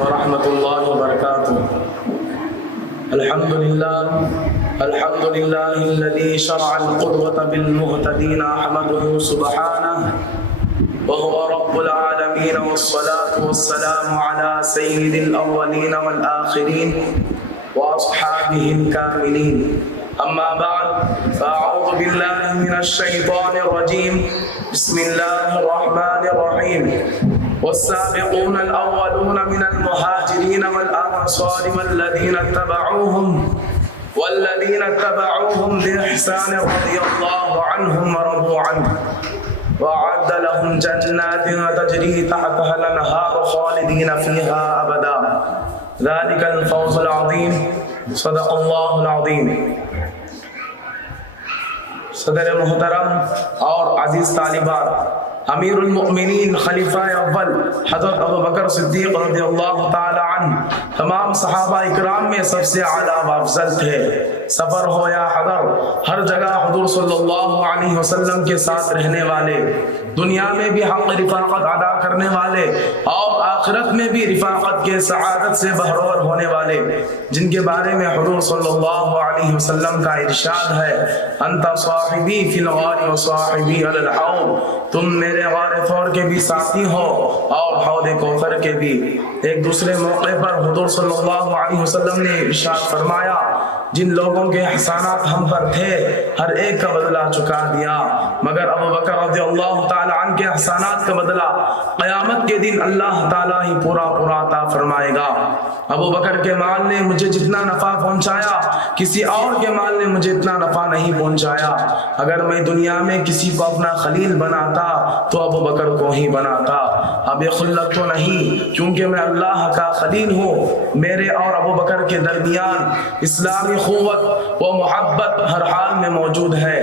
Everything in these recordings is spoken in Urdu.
ورحمة الله وبركاته. الحمد لله الذي شرع القدوة بالمهتدين أحمده سبحانه وهو رب العالمين، والصلاة والسلام على سيد الأولين والآخرين وأصحابه الكاملين. أما بعد فأعوذ بالله من الشيطان الرجيم. بسم الله الرحمن الرحيم. والسابقون الأولون من المهاجرين والأنصار والذين اتبعوهم بإحسان رضي الله عنهم ورضوا عنه وأعد لهم جنات تجري تحتها الأنهار خالدين فيها أبدا ذلك الفوز العظيم. صدق الله العظيم. صدر محترم اور عزیز طالبات، امیر المؤمنین خلیفہ اول حضرت ابوبکر صدیق رضی اللہ تعالی عنہ تمام صحابہ اکرام میں سب سے اعلیٰ و افضل تھے. سفر ہو یا حضر، ہر جگہ حضور صلی اللہ علیہ وسلم کے ساتھ رہنے والے، دنیا میں بھی حق رفاقت ادا کرنے والے اور آخرت میں بھی رفاقت کے سعادت سے بہرور ہونے والے، جن کے بارے میں حضور صلی اللہ علیہ وسلم کا ارشاد ہے: انت صاحبی فی الغار و صاحبی علی الحوض، تم میرے غار ثور کے بھی ساتھی ہو اور حوض کوثر کے بھی. ایک دوسرے موقع پر حضور صلی اللہ علیہ وسلم نے ارشاد فرمایا: جن لوگوں کے احسانات ہم پر تھے ہر ایک کا بدلہ چکا دیا، مگر ابوبکر رضی اللہ تعالی عنہ کے احسانات کا بدلہ قیامت کے دن اللہ تعالی ہی پورا عطا فرمائے گا. ابوبکر کے مال نے مجھے جتنا نفع پہنچایا کسی اور کے مال نے مجھے اتنا نفع نہیں پہنچایا. اگر میں دنیا میں کسی کو اپنا خلیل بناتا تو ابوبکر کو ہی بناتا. اب یہ خلت تو نہیں، کیونکہ میں اللہ کا خلیل ہوں. میرے اور ابوبکر کے درمیان اسلامی قوت و محبت ہر حال میں موجود ہے.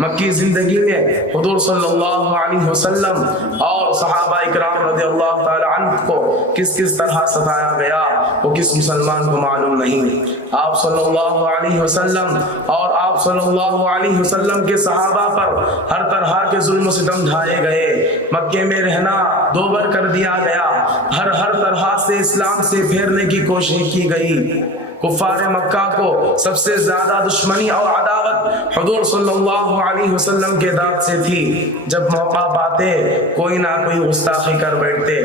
مکی زندگی میں حضور صلی اللہ علیہ وسلم اور صحابہ اکرام رضی اللہ تعالی عنہ کو کس طرح ستایا گیا وہ کس مسلمان کو معلوم نہیں. آپ صلی اللہ علیہ وسلم اور آپ صلی اللہ علیہ وسلم کے صحابہ پر ہر طرح کے ظلم و ستم ڈھائے گئے. مکے میں رہنا دوبر کر دیا گیا. ہر طرح سے اسلام سے پھیرنے کی کوشش کی گئی. کفار مکہ کو سب سے زیادہ دشمنی اور عداوت حضور صلی اللہ علیہ وسلم کے ذات سے تھی. جب موقع پاتے کوئی نہ کوئی گستاخی کر بیٹھتے.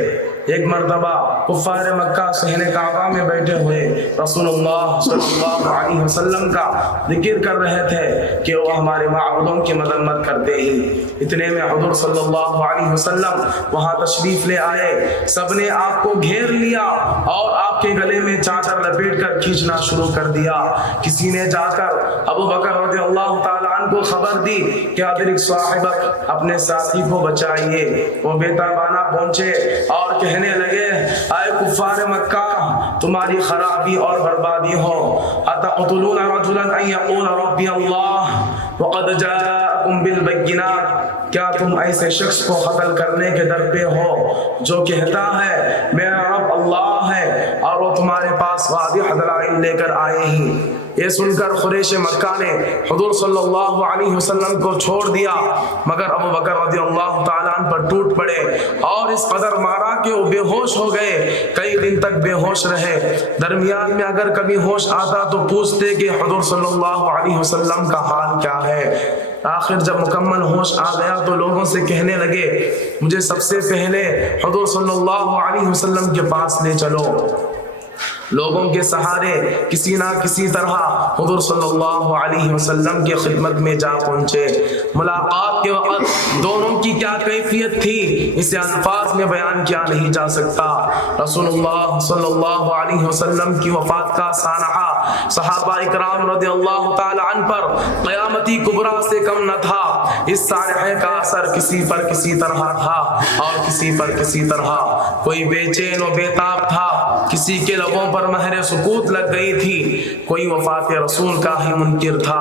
ایک مرتبہ کفار مکہ صحن کعبہ میں بیٹھے ہوئے رسول اللہ صلی اللہ علیہ وسلم کا ذکر کر رہے تھے کہ وہ ہمارے معبودوں کی مذمت کرتے ہی. اتنے میں حضور صلی اللہ علیہ وسلم وہاں تشریف لے آئے. سب نے آپ کو گھیر لیا اور آپ کے گلے میں چادر لپیٹ کر کھینچنا شروع کر دیا. کسی نے جا کر ابوبکر رضی اللہ تعالی عنہ کو خبر دی کہ ادرک صاحبک، اپنے ساتھی کو بچائیے. وہ بیتابانہ پہنچے اور کہنے لگے: اے کفار مکہ، تمہاری خرابی اور بربادی ہو. اتقتلون رجلا ان یقول ربی اللہ وقد جاءکم بالبینات، کیا تم ایسے شخص کو قتل کرنے کے در پہ ہو جو کہتا ہے میرا رب اللہ ہے اور وہ تمہارے پاس واضح دلائل لے کر آئے ہی. یہ سن کر قریش مکہ نے حضور صلی اللہ علیہ وسلم کو چھوڑ دیا، مگر ابوبکر رضی اللہ تعالیٰ عنہ پر ٹوٹ پڑے اور اس قدر مارا کہ وہ بے ہوش ہو گئے. کئی دن تک بے ہوش رہے. درمیان میں اگر کبھی ہوش آتا تو پوچھتے کہ حضور صلی اللہ علیہ وسلم کا حال کیا ہے. آخر جب مکمل ہوش آ گیا تو لوگوں سے کہنے لگے: مجھے سب سے پہلے حضور صلی اللہ علیہ وسلم کے پاس لے چلو. لوگوں کے سہارے کسی نہ کسی طرح حضور صلی اللہ علیہ وسلم کی خدمت میں جا پہنچے. ملاقات کے وقت دونوں کی کیا کیفیت تھی اسے الفاظ میں بیان کیا نہیں جا سکتا. رسول اللہ صلی اللہ علیہ وسلم کی وفات کا سانحہ صحابہ اکرام رضی اللہ تعالی عنہ پر قیامتی کبریٰ سے کم نہ تھا. اس سانحے کا اثر کسی پر کسی طرح تھا اور کسی پر کسی طرح. کوئی بے چین و بے تاب تھا، کسی کے لبوں پر مہر سکوت لگ گئی تھی، کوئی وفات رسول کا ہی منکر تھا.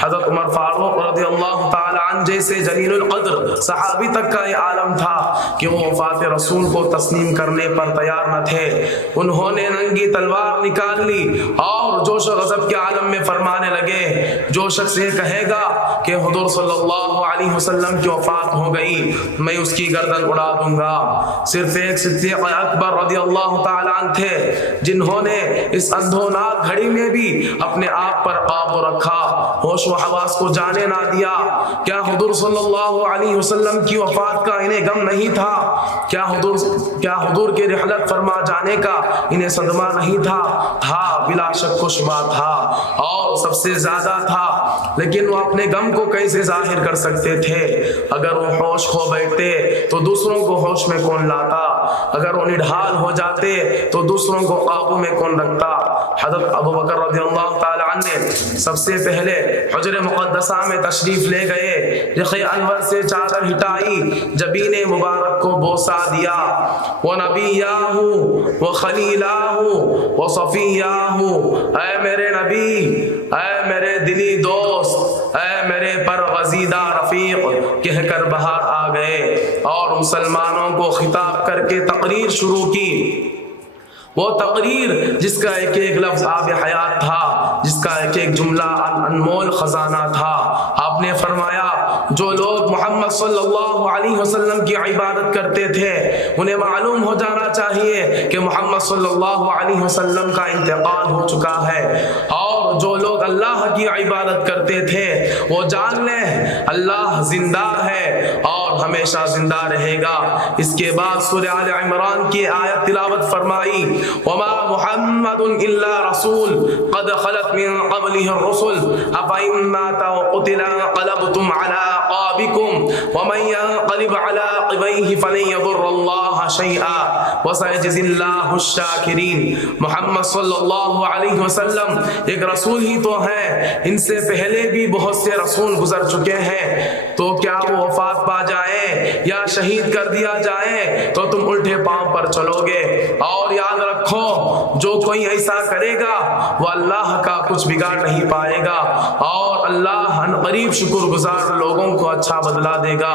حضرت عمر فاروق رضی اللہ تعالی عنہ جیسے جلیل القدر صحابی تک کا یہ عالم تھا کہ وہ وفات رسول کو تسلیم کرنے پر تیار نہ تھے. انہوں نے ننگی تلوار نکال لی اور جوش و غضب کے عالم میں فرمانے لگے: جو شخص یہ کہے گا کہ حضور صلی اللہ علیہ وسلم کی وفات ہو گئی میں اس کی گردن اڑا دوں گا. صرف ایک صدیق اکبر رضی اللہ تعالی عنہ تھے جنہوں نے اس اندھوناک گھڑی میں بھی اپنے آپ پر قابو رکھا، ہوش و حواس کو جانے نہ دیا۔ کیا حضور صلی اللہ علیہ وسلم کی وفات کا انہیں غم نہیں تھا؟ کیا حضور کے رحلت فرما جانے کا انہیں صدمہ نہیں تھا؟ تھا، بلا شک و شبہ تھا، اور سب سے زیادہ تھا۔ لیکن وہ اپنے غم کو کیسے ظاہر کر سکتے تھے؟ اگر وہ ہوش کھو بیٹھتے تو دوسروں کو ہوش میں کون لاتا؟ اگر وہ نڈھال ہو جاتے تو دوسروں کو قابو میں کون رکھتا؟ حضرت ابو بکر رضی اللہ تعالی عنہ نے سب سے پہلے حجر مقدسہ میں تشریف لے گئے، رخ انور سے چادر ہٹائی، جبین مبارک کو بوسہ دیا۔ وَنَبِيَّاهُ وَخَلِيلَاهُ وَصَفِيَّاهُ، اے میرے نبی، اے میرے دلی دوست، اے میرے پرغزیدہ رفیق کہہ کر باہر آ گئے اور مسلمانوں کو خطاب کر کے تقریر شروع کی۔ وہ تقریر جس کا ایک ایک لفظ آب حیات تھا، جس کا ایک ایک جملہ انمول خزانہ تھا۔ آپ نے فرمایا جو لوگ محمد صلی اللہ علیہ وسلم کی عبادت کرتے تھے انہیں معلوم ہو جانا چاہیے کہ محمد صلی اللہ علیہ وسلم کا انتقال ہو چکا ہے، اور جو لوگ اللہ کی عبادت کرتے تھے وہ جان لیں اللہ زندہ ہے اور ہمیشہ زندہ رہے گا۔ اس کے بعد سورہ آل عمران کی آیت تلاوت فرمائی، وما محمد الا رسول قد خلت من قبله الرسل افإن مات وقتل انقلبتم على اعقابكم ومن ينقلب على عقبيه فلن يضر الله شيئا وسيجزي الله الشاكرين۔ محمد صلی اللہ علیہ وسلم ایک رسول ہی تو ہیں، ان سے پہلے بھی بہت سے رسول گزر چکے ہیں، تو کیا وہ وفات پا جائیں یا شہید کر دیا جائیں تو تم الٹے پاؤں پر چلو گے؟ اور یاد رکھو جو کوئی ایسا کرے گا وہ اللہ کا کچھ بگاڑ نہیں پائے گا، اور اللہ ان قریب شکر گزار لوگوں کو اچھا بدلہ دے گا۔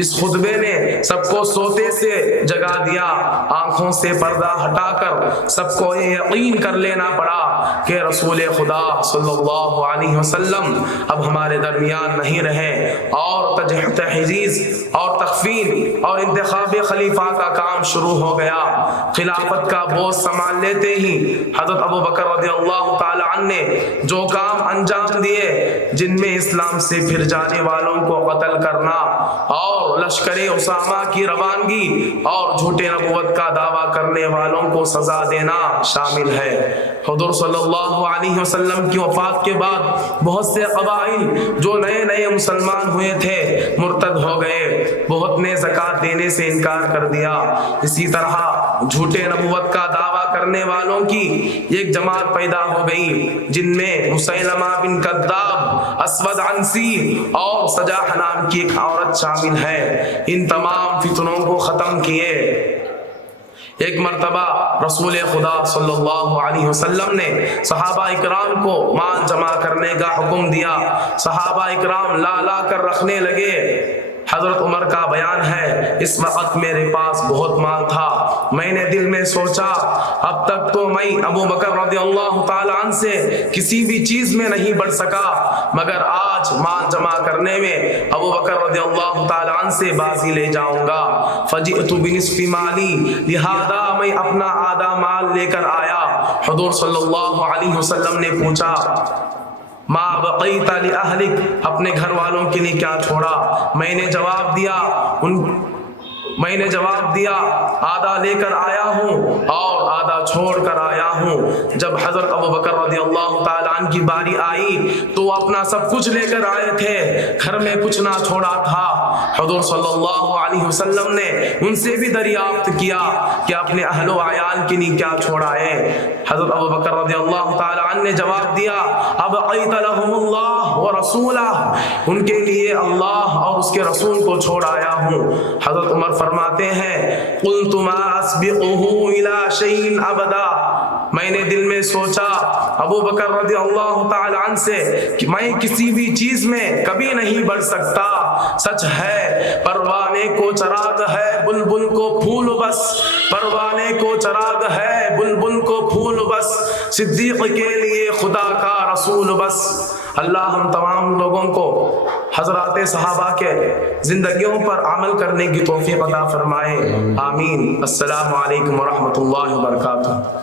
اس خطبے نے سب کو سوتے سے جگا دیا، آنکھوں سے پردہ ہٹا کر سب کو یہ یقین کر لینا پڑا کہ رسول خدا صلی اللہ علیہ وسلم اب ہمارے درمیان نہیں رہے، اور تجہیز اور تخفین اور انتخاب خلیفہ کا کام شروع ہو گیا۔ خلافت کا بوجھ سنبھال لیتے ہی حضرت ابو بکر رضی اللہ تعالی عنہ نے جو کام انجام دیے، جن میں اسلام سے پھر جانے والوں کو قتل کرنا اور لشکر اسامہ کی روانگی اور جھوٹے نبوت کا دعویٰ کرنے والوں کو سزا دینا شامل ہے۔ حضور صلی اللہ علیہ وسلم کی وفات کے بعد بہت سے قبائل جو نئے نئے مسلمان ہوئے تھے مرتد ہو گئے، بہت نے زکوٰۃ دینے سے انکار کر دیا۔ اسی طرح جھوٹے نبوت کا دعویٰ کرنے والوں کی ایک جماعت پیدا ہو گئی، جن میں مسیلمہ بن کذاب، اسود عنسی اور سجاح نام کی ایک عورت شامل ہے۔ ان تمام فتنوں کو ختم کیے۔ ایک مرتبہ رسول خدا صلی اللہ علیہ وسلم نے صحابہ اکرام کو مال جمع کرنے کا حکم دیا۔ صحابہ اکرام لا لا کر رکھنے لگے۔ حضرت عمر کا بیان ہے، اس وقت میرے پاس بہت مال تھا، میں نے دل میں سوچا اب تک تو میں ابو بکر رضی اللہ تعالی عنہ سے کسی بھی چیز میں نہیں بڑھ سکا، مگر آج مال جمع کرنے میں ابو بکر رضی اللہ تعالی عنہ سے بازی لے جاؤں گا۔ فجئت بنصف مالی، لہذا میں اپنا آدھا مال لے کر آیا۔ حضور صلی اللہ علیہ وسلم نے پوچھا ما بقیت لأہلک، اپنے گھر والوں کے لیے کیا چھوڑا؟ میں نے جواب دیا آدھا لے کر آیا ہوں اور آدھا چھوڑ کر آیا ہوں۔ جب حضرت ابو بکر رضی اللہ تعالیٰ عنہ کی باری آئی تو اپنا سب کچھ لے کر آئے تھے، گھر میں کچھ نہ چھوڑا تھا۔ حضور صلی اللہ علیہ وسلم نے ان سے بھی دریافت کیا کہ اپنے اہل و عیال کے لیے کیا چھوڑائے؟ حضرت ابو بکر رضی اللہ تعالیٰ عنہ نے جواب دیا ابقیت لهم اللہ ورسولہ، ان کے لیے اللہ اور اس کے رسول کو چھوڑ آیا ہوں۔ حضرت عمر فرماتے ہیں قلت ما اسبقه الى شيء ابدا، میں نے دل میں سوچا ابو بکر رضی اللہ تعالی عنہ سے کہ میں کسی بھی چیز میں کبھی نہیں بڑھ سکتا۔ سچ ہے پروانے کو چراغ ہے بلبل کو پھول بس، پروانے کو چراغ ہے بلبل کو پھول بس، صدیق کے لیے خدا کا رسول بس۔ اللہ ہم تمام لوگوں کو حضرات صحابہ کے زندگیوں پر عمل کرنے کی توفیق عطا فرمائے، آمین۔ السلام علیکم ورحمۃ اللہ وبرکاتہ۔